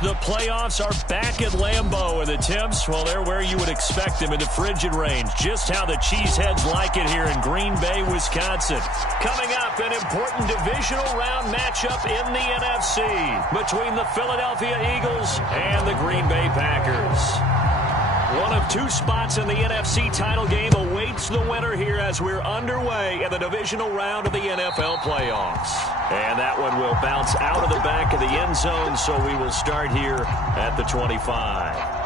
The playoffs are back at Lambeau, and the temps, well, they're where you would expect them in the frigid range. Just how the Cheeseheads like it here in Green Bay, Wisconsin. Coming up, an important divisional round matchup in the NFC between the Philadelphia Eagles and the Green Bay Packers. One of two spots in the NFC title game awaits the winner here as we're underway in the divisional round of the NFL playoffs. And that one will bounce out of the back of the end zone, so we will start here at the 25.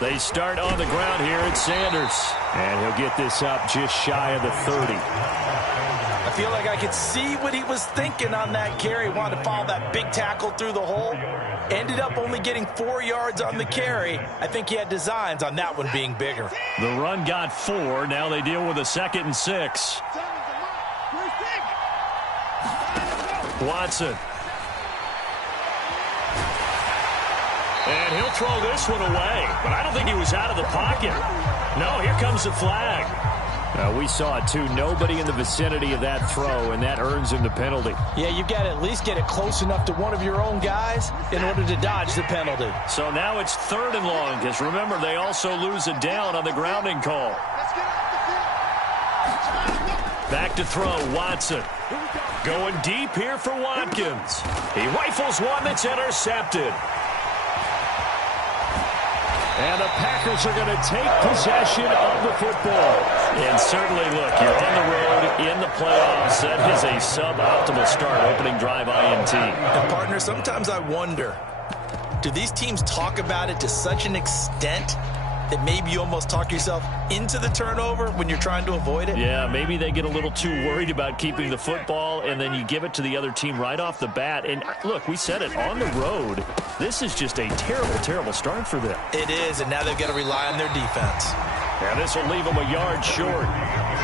They start on the ground here at Sanders. And he'll get this up just shy of the 30. I feel like I could see what he was thinking on that carry. Wanted to follow that big tackle through the hole. Ended up only getting 4 yards on the carry. I think he had designs on that one being bigger. The run got 4. Now they deal with a 2nd and 6. Watson. And he'll throw this one away, but I don't think he was out of the pocket. No, here comes the flag. We saw it, too. Nobody in the vicinity of that throw, and that earns him the penalty. Yeah, you've got to at least get it close enough to one of your own guys in order to dodge the penalty. So now it's 3rd and long, because remember, they also lose a down on the grounding call. Back to throw, Watson. Going deep here for Watkins. He rifles one that's intercepted. And the Packers are going to take possession of the football. And certainly, look, you're on the road in the playoffs. That is a suboptimal start, opening drive INT. And, partner, sometimes I wonder, do these teams talk about it to such an extent that maybe you almost talk yourself into the turnover when you're trying to avoid it? Yeah, maybe they get a little too worried about keeping the football, and then you give it to the other team right off the bat. And, look, we said it, on the road, this is just a terrible, terrible start for them. It is, and now they've got to rely on their defense. And this will leave them a yard short.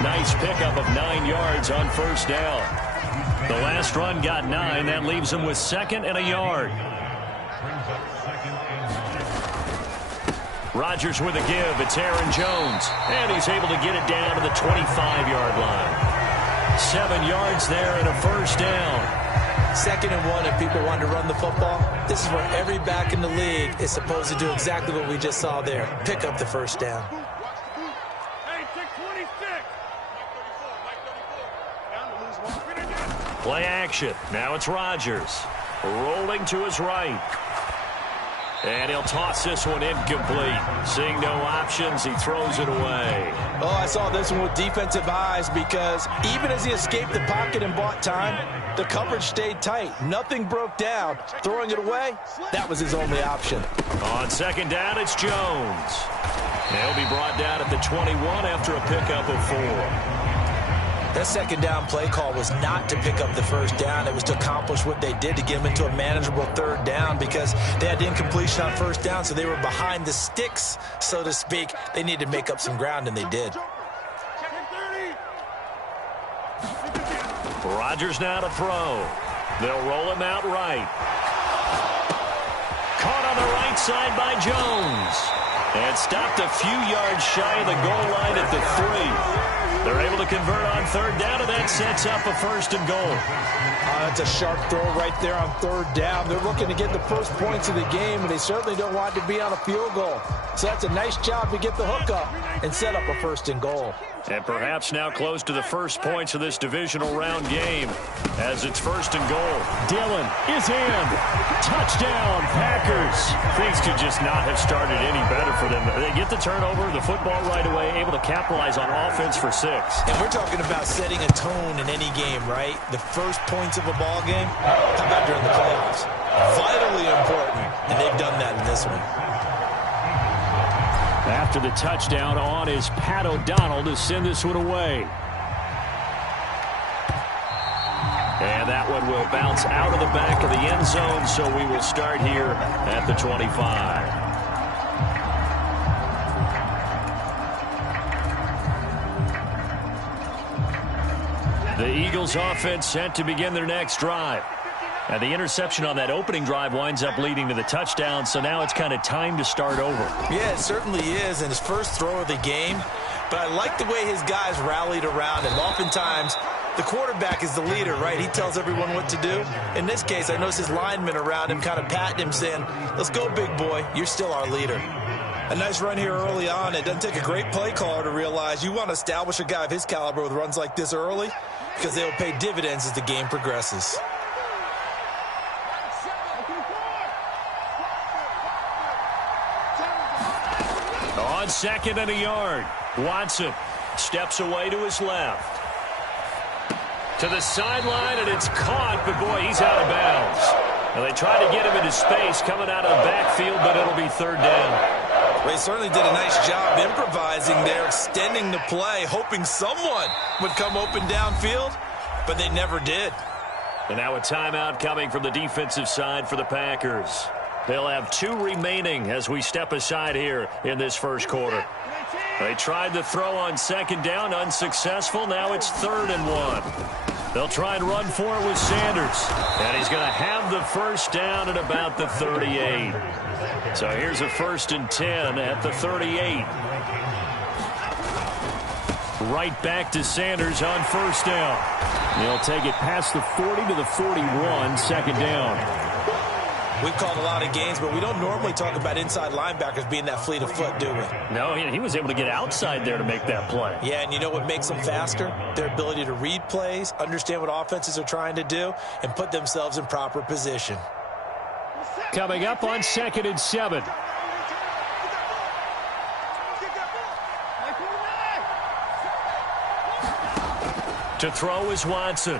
Nice pickup of 9 yards on 1st down. The last run got 9. That leaves them with 2nd and a yard. Rodgers with a give. It's Aaron Jones. And he's able to get it down to the 25-yard line. 7 yards there and a 1st down. 2nd and 1 if people want to run the football. This is where every back in the league is supposed to do exactly what we just saw there. Pick up the 1st down. Play action. Now it's Rodgers. Rolling to his right. And he'll toss this one incomplete. Seeing no options, he throws it away. Oh, I saw this one with defensive eyes because even as he escaped the pocket and bought time, the coverage stayed tight. Nothing broke down. Throwing it away, that was his only option. On 2nd down, it's Jones. He'll be brought down at the 21 after a pickup of 4. That 2nd down play call was not to pick up the 1st down. It was to accomplish what they did to get them into a manageable 3rd down because they had incompletion on 1st down, so they were behind the sticks, so to speak. They needed to make up some ground, and they did. Rodgers now to throw. They'll roll him out right. Caught on the right side by Jones. And stopped a few yards shy of the goal line at the 3. They're able to convert on 3rd down, and that sets up a 1st and goal. That's a sharp throw right there on 3rd down. They're looking to get the first points of the game, and they certainly don't want to be on a field goal. So that's a nice job to get the hook up and set up a 1st and goal. And perhaps now close to the first points of this divisional round game as it's 1st and goal. Dillon is in. Touchdown, Packers. Things could just not have started any better for them. They get the turnover, the football right away, able to capitalize on offense for 6. And we're talking about setting a tone in any game, right? The first points of a ball game, how about during the playoffs? Vitally important, and they've done that in this one. After the touchdown on is Pat O'Donnell to send this one away. And that one will bounce out of the back of the end zone, so we will start here at the 25. The Eagles offense set to begin their next drive. And the interception on that opening drive winds up leading to the touchdown, so now it's kind of time to start over. Yeah, it certainly is, and his first throw of the game. But I like the way his guys rallied around him. Oftentimes, the quarterback is the leader, right? He tells everyone what to do. In this case, I noticed his linemen around him kind of patting him, saying, let's go, big boy. You're still our leader. A nice run here early on. It doesn't take a great play caller to realize you want to establish a guy of his caliber with runs like this early because they will pay dividends as the game progresses. On 2nd and a yard, Watson steps away to his left. To the sideline, and it's caught, but boy, he's out of bounds. Well, they try to get him into space coming out of the backfield, but it'll be 3rd down. Well, he certainly did a nice job improvising there, extending the play, hoping someone would come open downfield, but they never did. And now a timeout coming from the defensive side for the Packers. They'll have 2 remaining as we step aside here in this first quarter. They tried the throw on 2nd down, unsuccessful. Now it's 3rd and 1. They'll try and run for it with Sanders. And he's going to have the first down at about the 38. So here's a 1st and 10 at the 38. Right back to Sanders on 1st down. He'll take it past the 40 to the 41, 2nd down. We've called a lot of games, but we don't normally talk about inside linebackers being that fleet of foot, do we? No, he was able to get outside there to make that play. Yeah, and you know what makes them faster? Their ability to read plays, understand what offenses are trying to do, and put themselves in proper position. Coming up on 2nd and 7. To throw is Watson.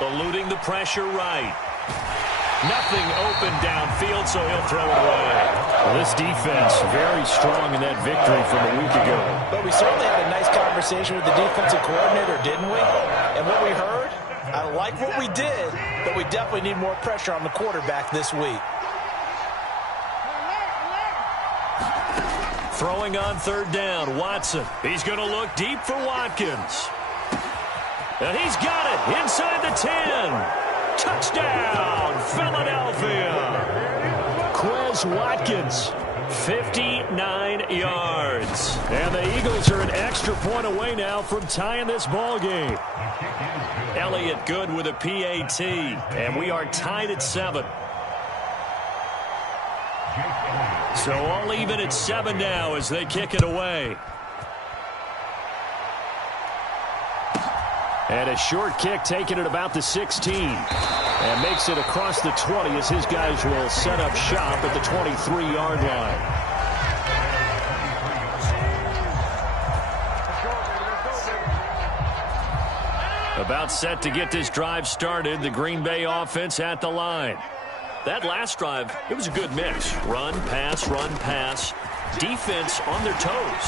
Eluding the pressure right. Nothing open downfield, so he'll throw it away. Well, this defense very strong in that victory from a week ago. But we certainly had a nice conversation with the defensive coordinator, didn't we? And what we heard, I like what we did, but we definitely need more pressure on the quarterback this week. Throwing on 3rd down, Watson. He's going to look deep for Watkins. And he's got it inside the 10. Touchdown, Philadelphia. Quez Watkins, 59 yards. And the Eagles are an extra point away now from tying this ball game. Elliott good with a PAT, and we are tied at 7. So all even at 7 now as they kick it away. And a short kick taken at about the 16. And makes it across the 20 as his guys will set up shop at the 23-yard line. About set to get this drive started. The Green Bay offense at the line. That last drive, it was a good mix. Run, pass. Defense on their toes.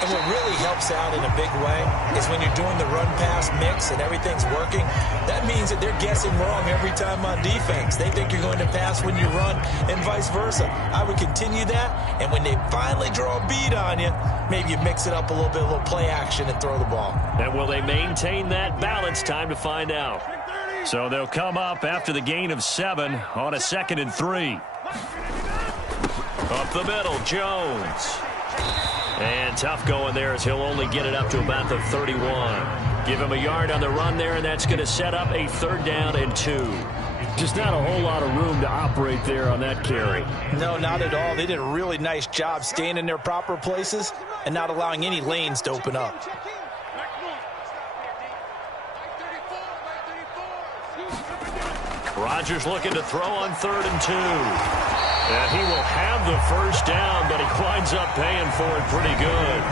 And what really helps out in a big way is when you're doing the run-pass mix and everything's working, that means that they're guessing wrong every time on defense. They think you're going to pass when you run and vice versa. I would continue that, and when they finally draw a bead on you, maybe you mix it up a little bit, a little play action and throw the ball. And will they maintain that balance? Time to find out. So they'll come up after the gain of 7 on a 2nd and 3. Up the middle, Jones. And tough going there as he'll only get it up to about the 31. Give him a yard on the run there, and that's going to set up a 3rd down and 2. Just not a whole lot of room to operate there on that carry. No, not at all. They did a really nice job staying in their proper places and not allowing any lanes to open up. Rodgers looking to throw on 3rd and 2. And he will have the first down, but he winds up paying for it pretty good.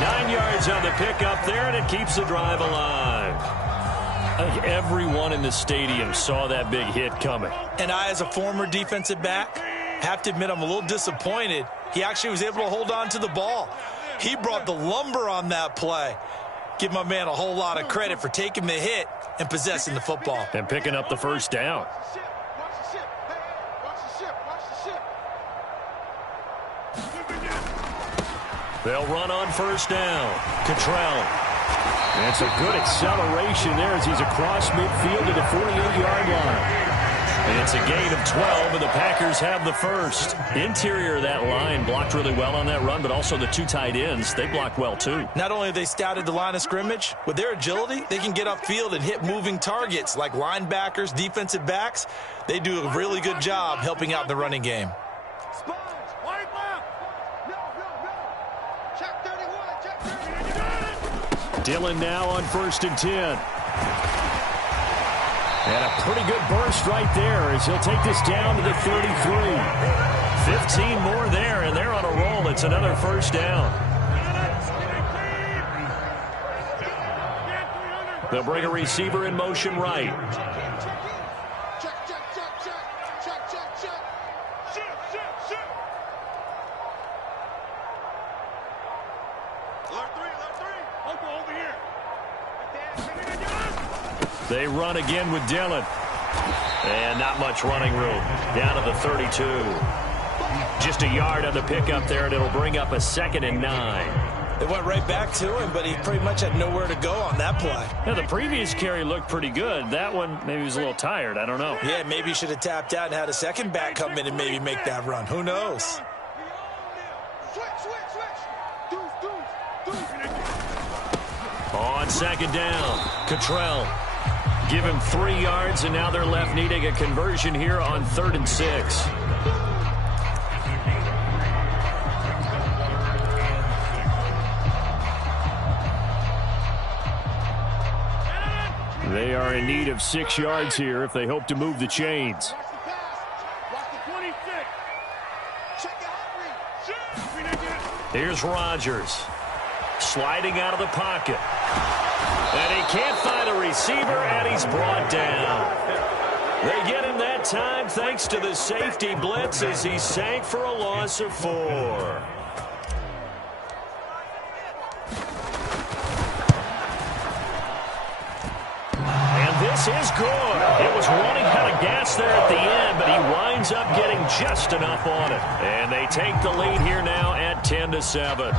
9 yards on the pickup there, and it keeps the drive alive. I think everyone in the stadium saw that big hit coming. And I, as a former defensive back, have to admit I'm a little disappointed. He actually was able to hold on to the ball. He brought the lumber on that play. Give my man a whole lot of credit for taking the hit and possessing the football. And picking up the first down. They'll run on first down. Cottrell That's a good acceleration there as he's across midfield to the 48-yard line. And it's a gain of 12, and the Packers have the first. Interior of that line blocked really well on that run, but also the two tight ends, they blocked well too. Not only have they scouted the line of scrimmage, with their agility, they can get upfield and hit moving targets like linebackers, defensive backs. They do a really good job helping out the running game. Dillon now on 1st and 10. And a pretty good burst right there as he'll take this down to the 33. 15 more there, and they're on a roll. It's another first down. They'll bring a receiver in motion right. They run again with Dillon. And not much running room. Down to the 32. Just a yard on the pickup there, and it'll bring up a 2nd and 9. They went right back to him, but he pretty much had nowhere to go on that play. Now, the previous carry looked pretty good. That one, maybe he was a little tired. I don't know. Yeah, maybe he should have tapped out and had a second back come in and maybe make that run. Who knows? On 2nd down, Cottrell. Give him 3 yards, and now they're left needing a conversion here on 3rd and 6. They are in need of 6 yards here if they hope to move the chains. Here's Rodgers. Sliding out of the pocket. And he can't find a receiver, and he's brought down. They get him that time thanks to the safety blitz as he sank for a loss of 4. And this is good. It was running out of gas there at the end, but he winds up getting just enough on it. And they take the lead here now at 10-7.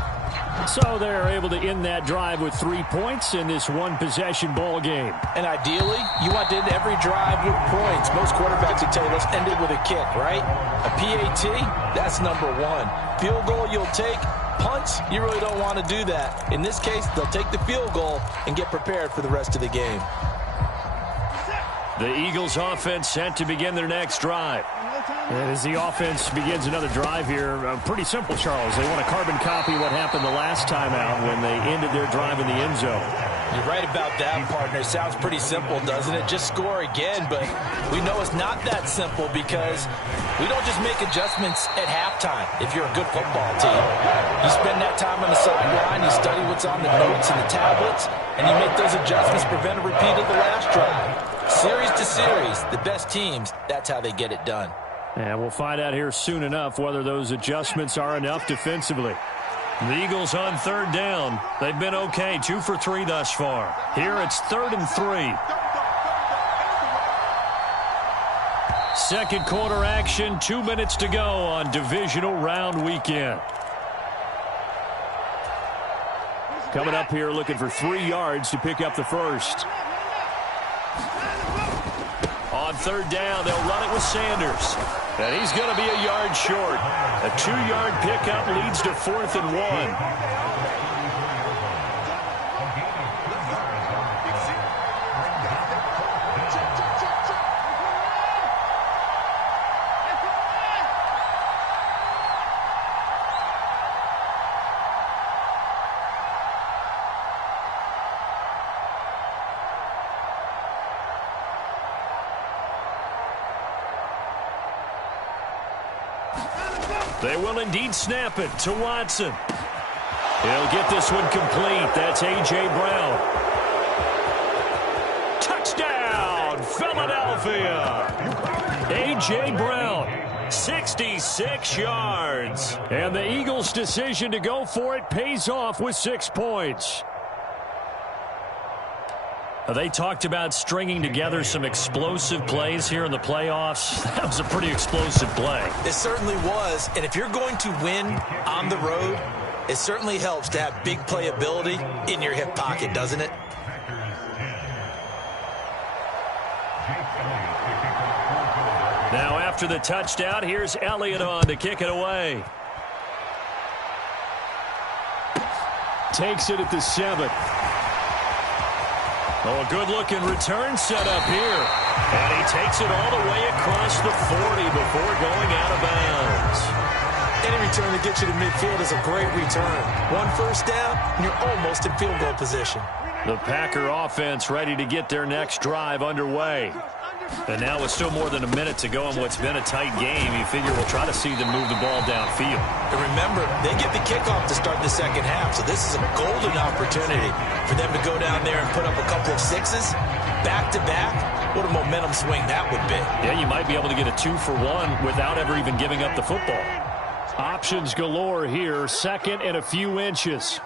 So they're able to end that drive with 3 points in this one-possession ball game. And ideally, you want to end every drive with points. Most quarterbacks would tell you, let's end it with a kick, right? A PAT, that's number 1. Field goal you'll take. Punts, you really don't want to do that. In this case, they'll take the field goal and get prepared for the rest of the game. The Eagles offense set to begin their next drive. And as the offense begins another drive here, pretty simple, Charles. They want to carbon copy what happened the last time out when they ended their drive in the end zone. You're right about that, partner. Sounds pretty simple, doesn't it? Just score again, but we know it's not that simple because we don't just make adjustments at halftime if you're a good football team. You spend that time on the sideline, you study what's on the notes and the tablets, and you make those adjustments, prevent a repeat of the last drive. Series to series, the best teams, that's how they get it done. And we'll find out here soon enough whether those adjustments are enough defensively. The Eagles on 3rd down. They've been okay, 2 for 3 thus far. Here it's 3rd and 3. Second quarter action, 2 minutes to go on divisional round weekend. Coming up here looking for 3 yards to pick up the first. On 3rd down, they'll run it with Sanders. And he's going to be a yard short. A 2-yard pickup leads to 4th and 1. They will indeed snap it to Watson. He'll get this one complete. That's A.J. Brown. Touchdown, Philadelphia. A.J. Brown, 66 yards. And the Eagles' decision to go for it pays off with 6 points. They talked about stringing together some explosive plays here in the playoffs. That was a pretty explosive play. It certainly was. And if you're going to win on the road, It certainly helps to have big playability in your hip pocket, doesn't it? Now after the touchdown, here's Elliott on to kick it away. Takes it at the 7. Oh, a good-looking return set up here. And he takes it all the way across the 40 before going out of bounds. Any return to get you to midfield is a great return. One first down, and you're almost in field goal position. The Packer offense ready to get their next drive underway. And now with still more than a minute to go in what's been a tight game, you figure we'll try to see them move the ball downfield. And remember, they get the kickoff to start the second half, so this is a golden opportunity for them to go down there and put up a couple of sixes back-to-back. What a momentum swing that would be. Yeah, you might be able to get a 2-for-1 without ever even giving up the football. Options galore here, second and a few inches.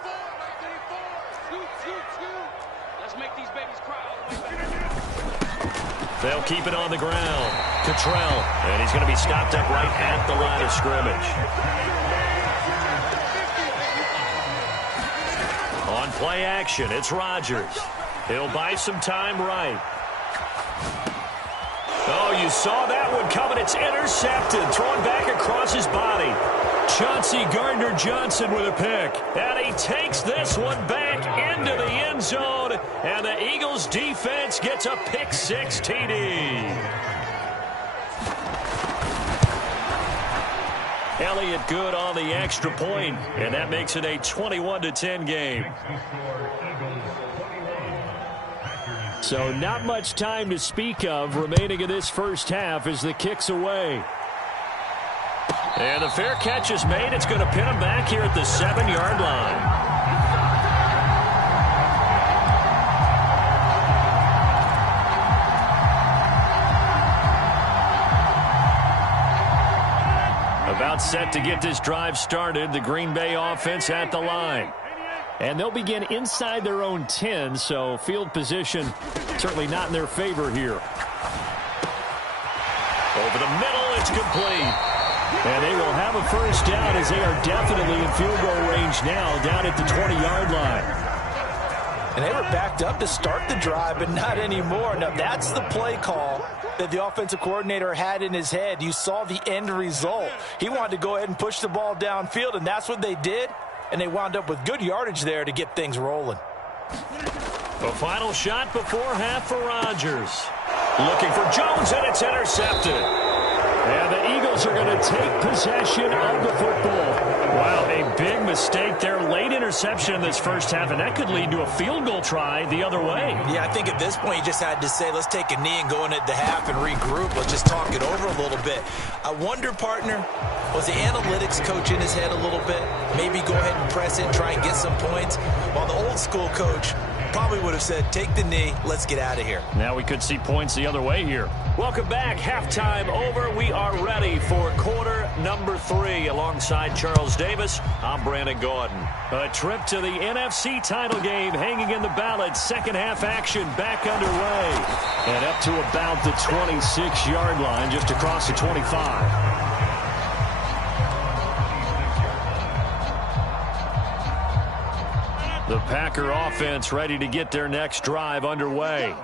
They'll keep it on the ground. Cottrell, and he's going to be stopped up right at the line of scrimmage. On play action, it's Rodgers. He'll buy some time right. Oh, you saw that one coming. It's intercepted, thrown back across his body. Chauncey Gardner-Johnson with a pick. And he takes this one back into the end zone. And the Eagles defense gets a pick-6 TD. Elliott good on the extra point, and that makes it a 21-10 game. So not much time to speak of remaining in this first half as the kick's away. And the fair catch is made. It's going to pin him back here at the 7-yard line. About set to get this drive started. The Green Bay offense at the line. And they'll begin inside their own 10, so field position certainly not in their favor here. Over the middle, it's complete. And they will have a first down as they are definitely in field goal range now down at the 20-yard line. And they were backed up to start the drive, but not anymore. Now, that's the play call that the offensive coordinator had in his head. You saw the end result. He wanted to go ahead and push the ball downfield, and that's what they did. And they wound up with good yardage there to get things rolling. A final shot before half for Rodgers. Looking for Jones, and it's intercepted. And the Eagles are going to take possession of the football. Wow, a big mistake there. Late interception in this first half, and that could lead to a field goal try the other way. Yeah, I think at this point you just had to say, let's take a knee and go into the half and regroup. Let's just talk it over a little bit. I wonder, partner, was the analytics coach in his head a little bit? Maybe go ahead and press it and try and get some points. While the old school coach probably would have said, take the knee, let's get out of here. Now we could see points the other way here. Welcome back. Halftime over. We are ready for quarter number 3. Alongside Charles Davis, I'm Brandon Gordon. A trip to the NFC title game hanging in the balance. Second half action back underway. And up to about the 26-yard line, just across the 25. The Packer offense ready to get their next drive underway.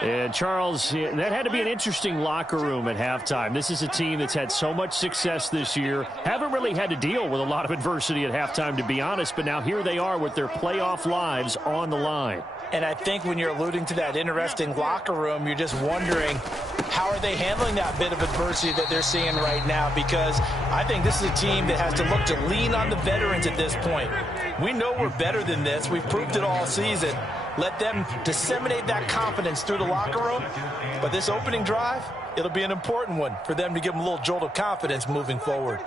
And, Charles, that had to be an interesting locker room at halftime. This is a team that's had so much success this year. Haven't really had to deal with a lot of adversity at halftime, to be honest. But now here they are with their playoff lives on the line. And I think when you're alluding to that interesting locker room, you're just wondering, how are they handling that bit of adversity that they're seeing right now? Because I think this is a team that has to look to lean on the veterans at this point. We know we're better than this. We've proved it all season. Let them disseminate that confidence through the locker room. But this opening drive, it'll be an important one for them to give them a little jolt of confidence moving forward.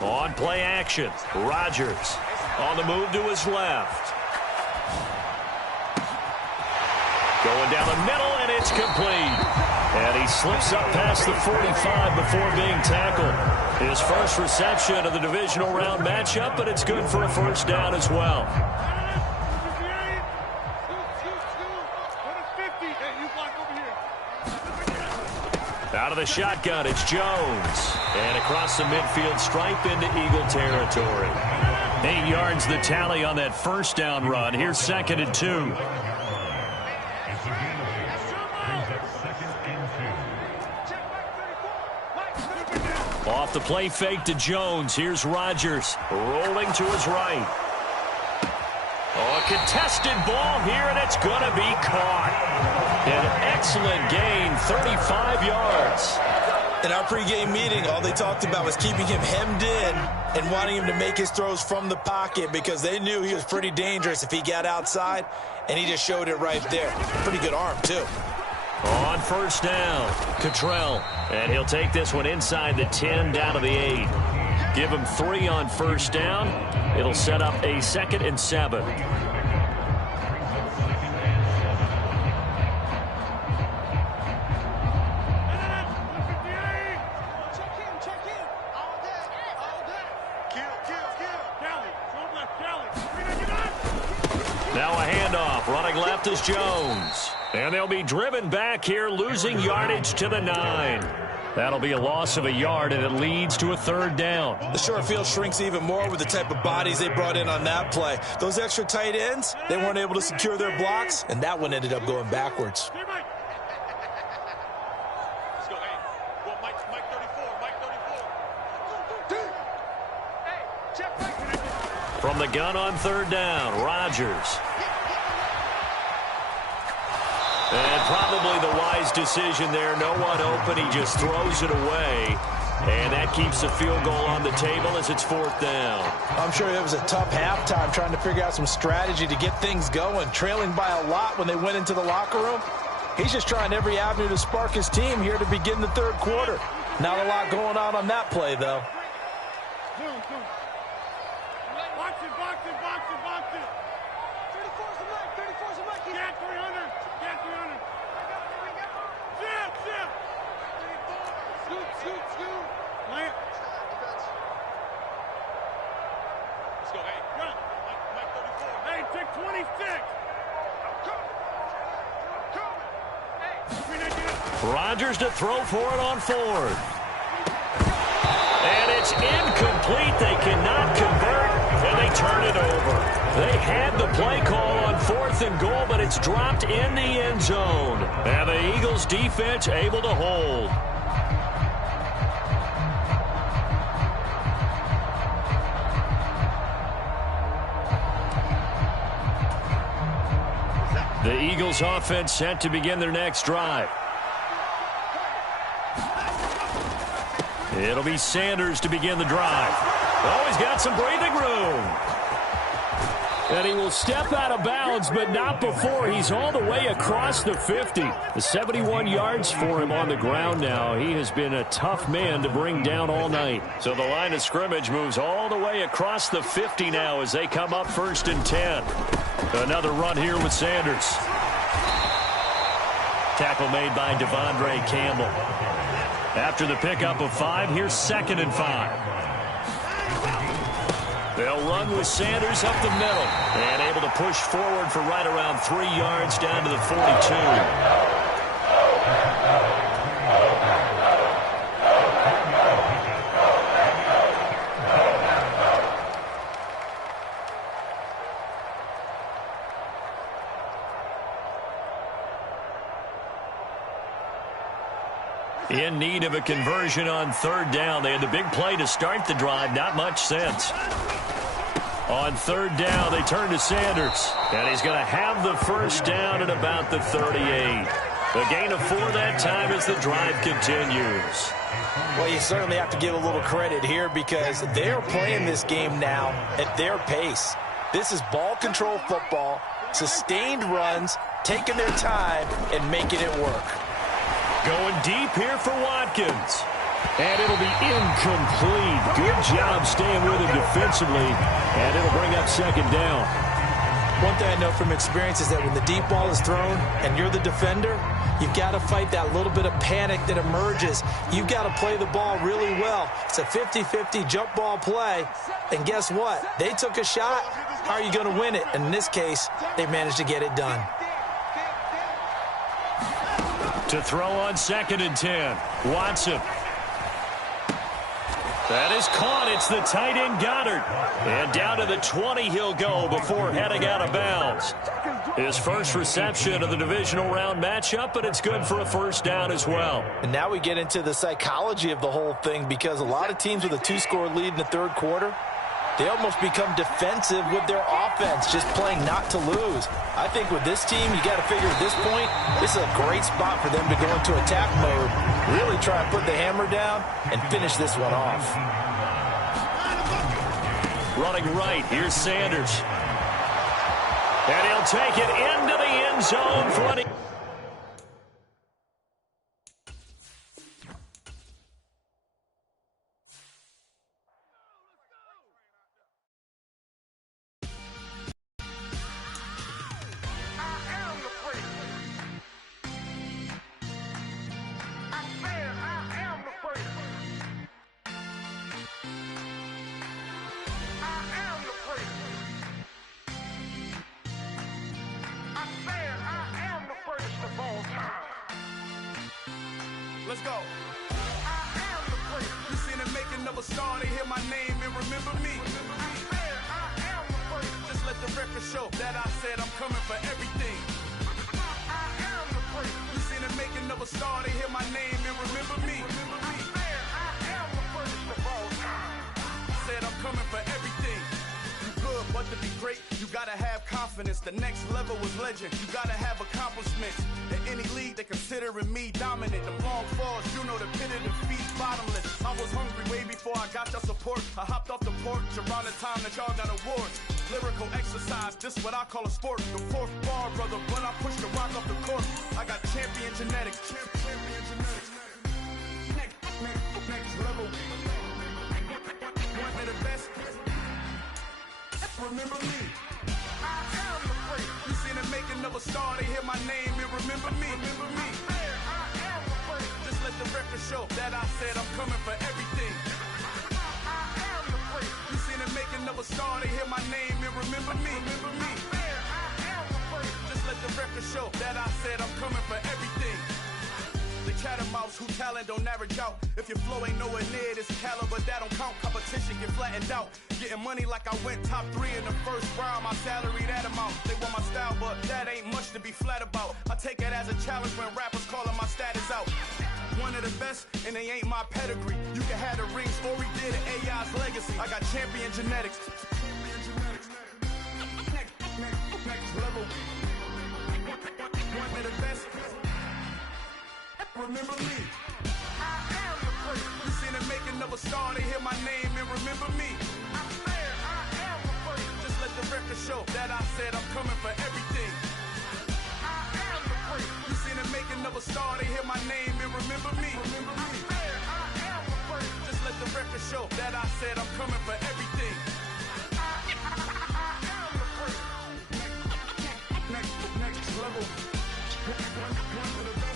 On play action, Rodgers on the move to his left. Going down the middle, and it's complete. And he slips up past the 45 before being tackled. His first reception of the divisional round matchup, but it's good for a first down as well. Out of the shotgun, it's Jones. And across the midfield stripe into Eagle territory. 8 yards the tally on that first down run. Here's 2nd and 2. Off the play fake to Jones. Here's Rodgers rolling to his right. Oh, a contested ball here, and it's going to be caught. An excellent gain, 35 yards. In our pregame meeting, all they talked about was keeping him hemmed in and wanting him to make his throws from the pocket because they knew he was pretty dangerous if he got outside, and he just showed it right there. Pretty good arm, too. On first down, Cottrell. And he'll take this one inside the 10 down to the 8. Give him 3 on first down. It'll set up a 2nd and 7. Now a handoff. Running left is Jones. And they'll be driven back here, losing yardage to the 9. That'll be a loss of a yard, and it leads to a 3rd down. The short field shrinks even more with the type of bodies they brought in on that play. Those extra tight ends, they weren't able to secure their blocks, and that one ended up going backwards. From the gun on 3rd down, Rodgers. And probably the wise decision there. No one open. He just throws it away. And that keeps the field goal on the table as it's 4th down. I'm sure it was a tough halftime trying to figure out some strategy to get things going. Trailing by a lot when they went into the locker room. He's just trying every avenue to spark his team here to begin the 3rd quarter. Not a lot going on that play, though. Rodgers to throw for it on 4th. And it's incomplete. They cannot convert, and they turn it over. They had the play call on 4th and goal, but it's dropped in the end zone. And the Eagles defense able to hold. The Eagles offense set to begin their next drive. It'll be Sanders to begin the drive. Oh, he's got some breathing room. And he will step out of bounds, but not before he's all the way across the 50. The 71 yards for him on the ground now. He has been a tough man to bring down all night. So the line of scrimmage moves all the way across the 50 now as they come up 1st and 10. Another run here with Sanders. Tackle made by Devondre Campbell. After the pickup of 5, here's 2nd and 5. They'll run with Sanders up the middle and able to push forward for right around 3 yards down to the 42. In need of a conversion on 3rd down. They had the big play to start the drive. Not much sense. On 3rd down, they turn to Sanders. And he's going to have the first down at about the 38. A gain of 4 that time as the drive continues. Well, you certainly have to give a little credit here because they're playing this game now at their pace. This is ball control football, sustained runs, taking their time, and making it work. Going deep here for Watkins. And it'll be incomplete. Good job staying with him defensively. And it'll bring up 2nd down. One thing I know from experience is that when the deep ball is thrown and you're the defender, you've got to fight that little bit of panic that emerges. You've got to play the ball really well. It's a 50-50 jump ball play. And guess what? They took a shot. How are you going to win it? And in this case, they managed to get it done. To throw on 2nd and 10. Watson. That is caught. It's the tight end Goddard. And down to the 20 he'll go before heading out of bounds. His first reception of the divisional round matchup, but it's good for a first down as well. And now we get into the psychology of the whole thing, because a lot of teams with a 2-score lead in the third quarter, they almost become defensive with their offense, just playing not to lose. I think with this team, you got to figure at this point, this is a great spot for them to go into attack mode, really try and put the hammer down and finish this one off. Running right, here's Sanders. And he'll take it into the end zone for an... Let's go. I am the great. You seen the making of a star, they hear my name and remember me. I am the great. Just let the record show that I said I'm coming for everything. I am the great. You seen the making of a star, they hear my name and remember me. I am the greatest of all time. Said I'm coming for everything. You good, but to be great, you gotta have confidence. The next level was legend. You gotta have accomplishments. In any league, they considering me dominant. The long falls, you know the pit of defeat, bottomless. I was hungry way before I got your support. I hopped off the porch around the time that y'all got awards. Lyrical exercise, this what I call a sport. The fourth bar, brother, when I push the rock off the court. I got champion genetics. Champion genetics. Next level. One of the best. Remember me. I am the great. You seen the making of a star, they hear my name and remember me. Remember me. I am the great. Just let the record show that I said I'm coming for everything. I am the great. You seen the making of a star, they hear my name and remember me. Remember me. I am the great. Just let the record show that I said I'm coming for everything. The chattermouths who talent don't average out. If your flow ain't nowhere near this caliber, that don't count. Competition get flattened out. Getting money like I went top 3 in the first round. My salary that amount. They want my style, but that ain't much to be flat about. I take it as a challenge when rappers calling my status out. One of the best, and they ain't my pedigree. You can have the rings, or we did it, AI's legacy. I got champion genetics. Next level. One of the best. Remember me. I am the great. You seen the making of a star, they hear my name and remember me. I am the great. Just let the record show that I said I'm coming for everything. I am the great. You seen the making of a star, they hear my name and remember me. Remember me. I am the great. Just let the record show that I said I'm coming for everything. I am the great. Next level. One of the best.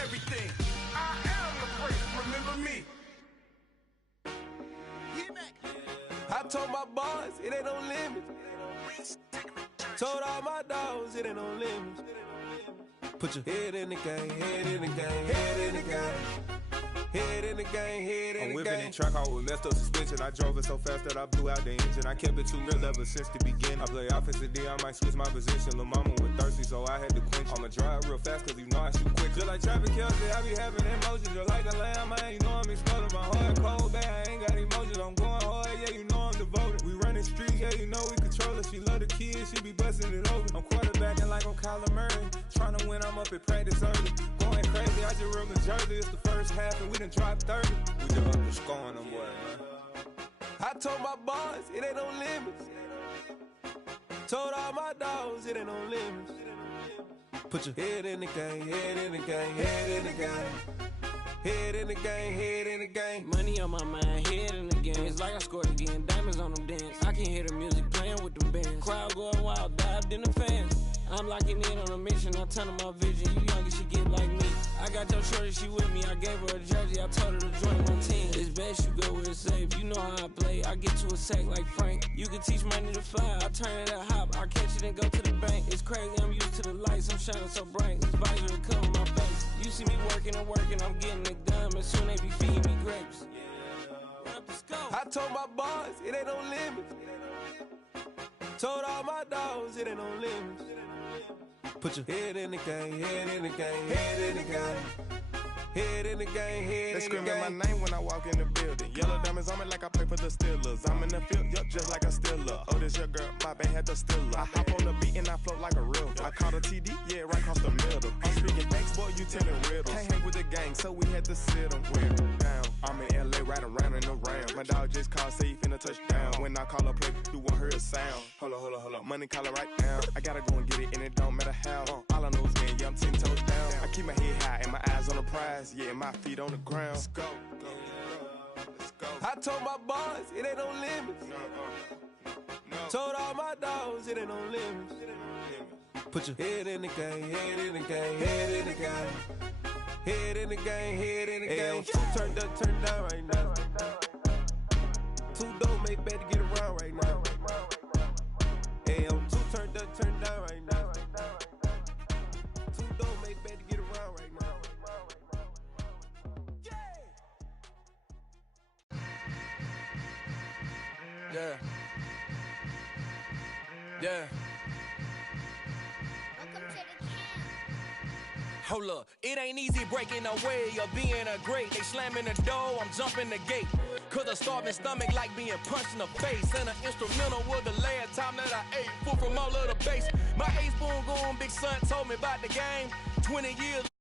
Everything. I am the great. Remember me. I told my boys it ain't no limits. Told all my dogs it ain't no limits. Put your head in the game, head in the game, head in the game. Head in the game, head in the game. I'm whipping in track hall with messed up suspension. I drove it so fast that I blew out the engine. I kept it too real ever since the beginning. I play offensive D, I might switch my position. Lil' mama was thirsty, so I had to quench. I'ma drive real fast, cause you know I shoot quick. Just like Travis Kelce, I be having emotions. Just like a lamb, man, you know I'm exploding. My heart cold, bad, I ain't got emotions. I'm going hard, yeah, you know I'm devoted. We running streets, yeah, you know we control it. She love the kids, she be busting it over. I'm quarterbacking like I'm Kyler Murray. Trying to win, I'm up at practice early. Going crazy, I just rode the jersey. It's the first half, and we done dropped 30. We just up the score on them, boy, man. I told my boys, it ain't no limits. Told all my dogs, it ain't no limits. Put your head in the game, head in the game, head in the game. Head in the game, head in the game. Money on my mind, head in the game. It's like I scored again, diamonds on them dance. I can hear the music playing with them bands. Crowd going wild, dived in the fans. I'm locking in on a mission, I turn on my vision. You young, you should get like me. I I got your shorty, she with me. I gave her a jersey, I told her to join my team. It's best you go where it's safe. You know how I play. I get to a sack like Frank. You can teach money to fly. I turn it up hop. I catch it and go to the bank. It's crazy, I'm used to the lights. I'm shining so bright. This visor to cover my face. You see me working and working. I'm getting it done. And soon they be feeding me grapes. I told my boys, it ain't no limits. Told all my dogs, it ain't no limits. Put your head in the game, head in the game, head in the game. Head in the game, head They in the game. screaming my name when I walk in the building. Yellow diamonds on me like I play for the Steelers. I'm in the field, yup, just like a Steeler. Oh, this your girl, my band had the Steeler. I hop on the beat and I float like a river. I caught a TD, yeah, right across the middle. I'm speaking thanks, boy, you telling riddles. Can't hang with the gang, so we had to sit them down. I'm in LA, riding round and around. My dog just called, say he finna touchdown. When I call a play, you won't hear a sound. Hold up, money caller right now. I gotta go and get it, and it don't matter how. All I know is win, yeah, I'm 10 toes down. I keep my head high and my eyes on the prize. Yeah, my feet on the ground. Let's go. I told my boys, it ain't no limits. Told all my dogs, it ain't no limits. Put your head in the game, head in the game, head in the game. Head in the game, head in the game. Two turned up, turned down right now. Two dope make better get around right now. Hey, I'm two turned up, turned down right now. Two dope make better get around right now. Yeah. Hold up, it ain't easy breaking away or being a great. They slamming the door, I'm jumping the gate. Cause a starving stomach like being punched in the face. And an instrumental was the last time that I ate. Food from all of the base. My ace spoon going, big son told me about the game. 20 years.